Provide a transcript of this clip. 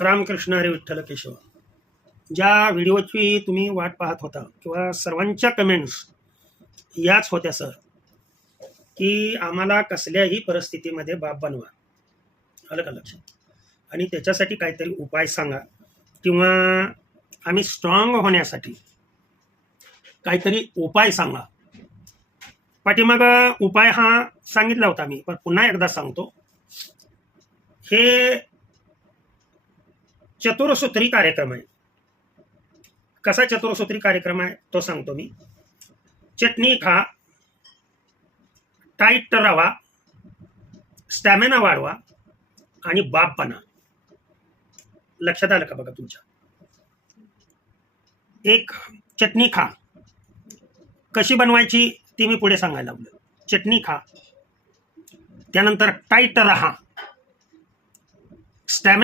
रामकृष्ण हरी विठ्ठल केशव. ज्या व्हिडिओची तुम्ही वाट पाहत होता किंवा सर्वांच्या कमेंट्स याच होत्या सर, की आम्हाला कसल्याही परिस्थितीमध्ये बाप बनवा, आलं का लक्षात, आणि त्याच्यासाठी काहीतरी उपाय सांगा किंवा आम्ही स्ट्रॉंग होण्यासाठी काहीतरी उपाय सांगा. पाठीमाग उपाय हा सांगितला होता मी, पण पुन्हा एकदा सांगतो. हे चतुर्सूत्री कार्यक्रम आहे. कसा चतुर्सूत्री कार्यक्रम आहे तो सांगतो मी. चटणी खा, टाईट राहा, स्टॅमिना वाढवा आणि बाप बना. लक्षात आलं का बघा तुमच्या. एक चटणी खा, कशी बनवायची ती मी पुढे सांगायला लागलो. चटणी खा, त्यानंतर टाईट राहा, स्टॅमिना